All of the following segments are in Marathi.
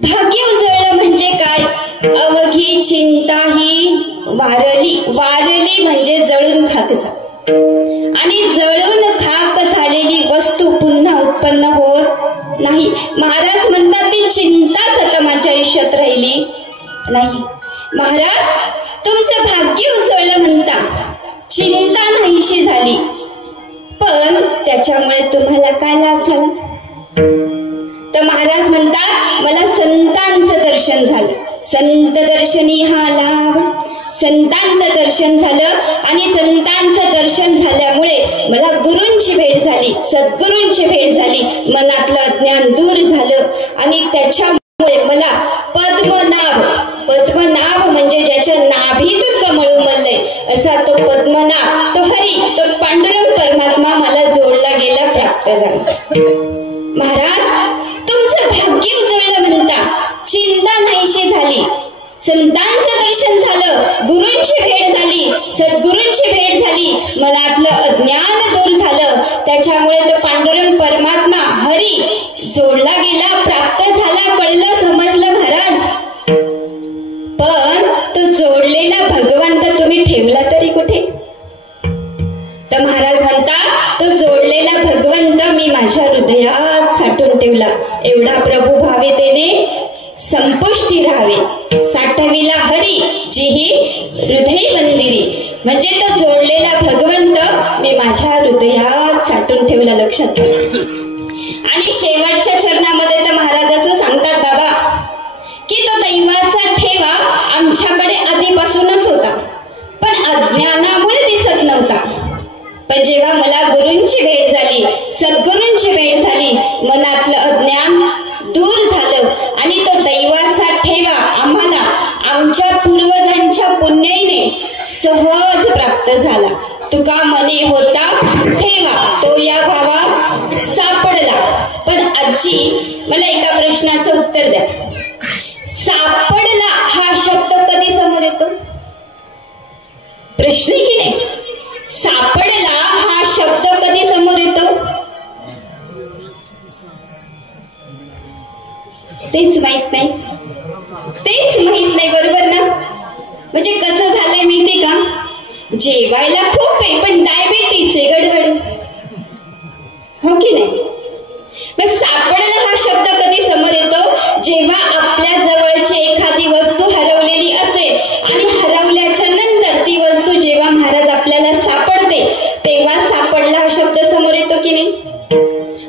भाग्य उजळलं म्हणजे काय? अवघी चिंता ही वारली. वारली म्हणजे जळून खाक झाली. आणि जळून खाक झालेली वस्तू पुन्हा उत्पन्न होत नाही. महाराज म्हणतात ती चिंताच आता माझ्या आयुष्यात राहिली नाही. महाराज तुमचं भाग्य उजळलं म्हणता, चिंता नाहीशी झाली, पण त्याच्यामुळे तुम्हाला काय लाभ झाला? तर महाराज म्हणतात मला संतांचं दर्शन झालं. संत दर्शनी हा लाभ. संतांचं दर्शन झालं आणि संतांचं दर्शन झाल्यामुळे मला गुरूंची भेट झाली, सद्गुरूंची भेट झाली. मनातलं अज्ञान दूर झालं आणि त्याच्यामुळे मला पद्मनाभ, पद्मनाभ म्हणजे ज्याच्या नाभीतून कमळ उमललंय असा तो पद्मनाभ, तो हरी, तो पांडुरंग परमात्मा मला जोडला गेला, प्राप्त झाला. महाराज तुमचं भाग्य उजळलं म्हणता, चिंता नाहीशी झाली, संतांचं दर्शन झालं, गुरूंची भेट झाली, सद्गुरूंची भेट झाली, मनातलं अज्ञान दूर झालं. त्याच्यामुळे तो पांडुरंग परमात्मा हरी जोडला गेला, प्राप्त झाला, कळलं, समजलं महाराज. पण तो जोडलेला भगवंत तुम्ही ठेवला तरी कुठे? तर महाराज म्हणता तो जोडलेला भगवंत मी माझ्या हृदयात साठवून ठेवला. एवढा प्रभू भावेतेने संपुष्टी राहावे, साठविला हरी जी ही हृदय मंदिरी. म्हणजे तो जोडलेला भगवंत मी माझ्या हृदयात साठवून ठेवला. लक्षात घ्या. आणि शेवटच्या चरणामध्ये तर महाराज असं सांगतात बाबा की तो दैवाचा ठेवा आमच्याकडे आधीपासूनच होता, पण अज्ञानामुळे दिसत नव्हता. पण जेव्हा मला गुरूंची भेट झाली, सद्गुरूंची भेट झाली, मनातलं अज्ञान दूर झालं आणि तो दैवाचा ठेवा आम्हाला आमच्या पूर्वजांच्या पुण्याईने सहज प्राप्त झाला. तुका मने होता ठेवा, तो या भावा सापडला. पण आजी मला एका प्रश्नाचं उत्तर द्या. सापडला हा शब्द कधी समोर येतो? प्रश्न की नाही? सापडला हा शब्द कधी समोर येतो? तेच माहित नाही. तेच माहित नाही, बरोबर ना? म्हणजे कसं झालंय माहिती का? जेवायला खूप आहे पण डायबिटीस आहे, गडबड, हो की नाही? मग सापडला हा शब्द कधी समोर येतो? जेव्हा आपल्या जवळची एखादी वस्तू हरवलेली असेल आणि हरवल्याच्या नंतर ती वस्तू जेव्हा महाराज आपल्याला सापडते तेव्हा सापडला हा शब्द समोर येतो की नाही?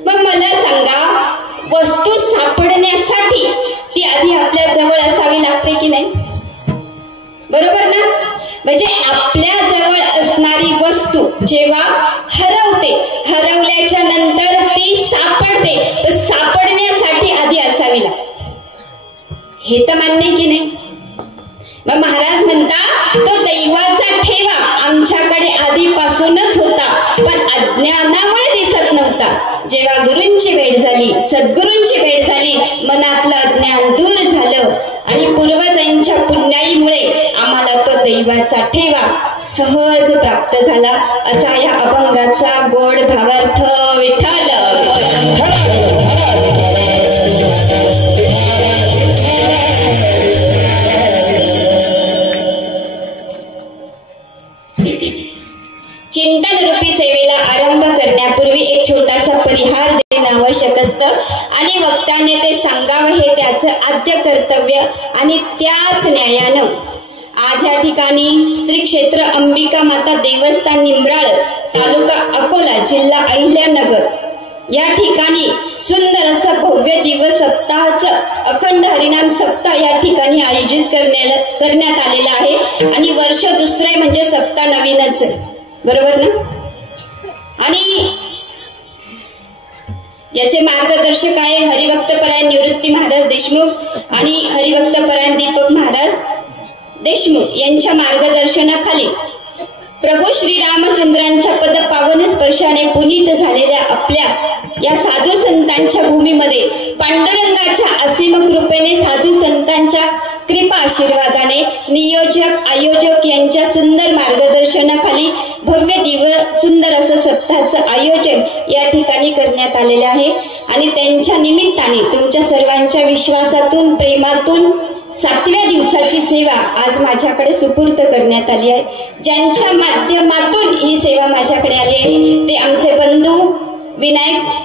मग मला सांगा, वस्तू सापडण्यासाठी ती आधी आपल्या जवळ असावी लागते की नाही? बरोबर ना? म्हणजे आपल्या जवळ असणारी वस्तू जेव्हा हरवते, हरवल्याच्या नंतर ती सापडते, तर सापडण्यासाठी आधी असावी लागते. हे तर मान्य की नाही? मग महाराज म्हणता तो दैवाचा ठेवा आमच्याकडे आधीपासूनच होता, पण अज्ञानामुळे दिसत नव्हता. जेव्हा गुरूंची भेट झाली, सद्गुरूंची भेट झाली, मनातलं अज्ञान दूर झालं आणि पूर्वजांच्या पुण्याईमुळे आम्हाला तो दैवाचा ठेवा सहज प्राप्त झाला. असा या अभंगाचा गोड भावार्थ. विठ्ठल चिंतन रूपी सेवेला आरंभ करण्यापूर्वी एक छोटासा परिहार देणं आवश्यक असतं आणि वक्त्याने ते सांगावं हे त्याचं आद्य कर्तव्य. आणि त्याच न्यायानं आज या ठिकाणी श्री क्षेत्र अंबिका माता देवस्थान निंब्राळ, तालुका अकोला, जिल्हा अहिल्यानगर या ठिकाणी सुंदर असं भव्य दिवस सप्ताहाचं अखंड हरिनाम सप्ताह या ठिकाणी आयोजित करण्यात आलेला आहे. आणि वर्ष दुसरे म्हणजे सप्ताह नवीनच आहे, बरोबर ना? आणि याचे मार्गदर्शक आहे हरिभक्तपरायण निवृत्ती महाराज देशमुख आणि हरिभक्तपरायण दीपक महाराज देशमुख यांच्या मार्गदर्शनाखाली प्रभू श्रीरामचंद्रांच्या पद पावन स्पर्शाने पुनीत झालेल्या आपल्या या साधू संतांच्या भूमीमध्ये पांडुरंगाच्या असीम कृपेने, साधू संतांच्या कृपा आशीर्वादाने, नियोजक आयोजक यांच्या सुंदर मार्गदर्शनाखाली भव्य दिवस सुंदर असं सप्ताहाचं आयोजन या ठिकाणी करण्यात आलेले आहे. आणि त्यांच्या निमित्ताने तुमच्या सर्वांच्या सर्वांच्या विश्वासातून प्रेमातून 7व्या दिवसाची सेवा आज माझ्याकडे सुपूर्द करण्यात आली आहे. ज्यांच्या माध्यमातून ही सेवा माझ्याकडे आली आहे ते आमचे बंधू विनायक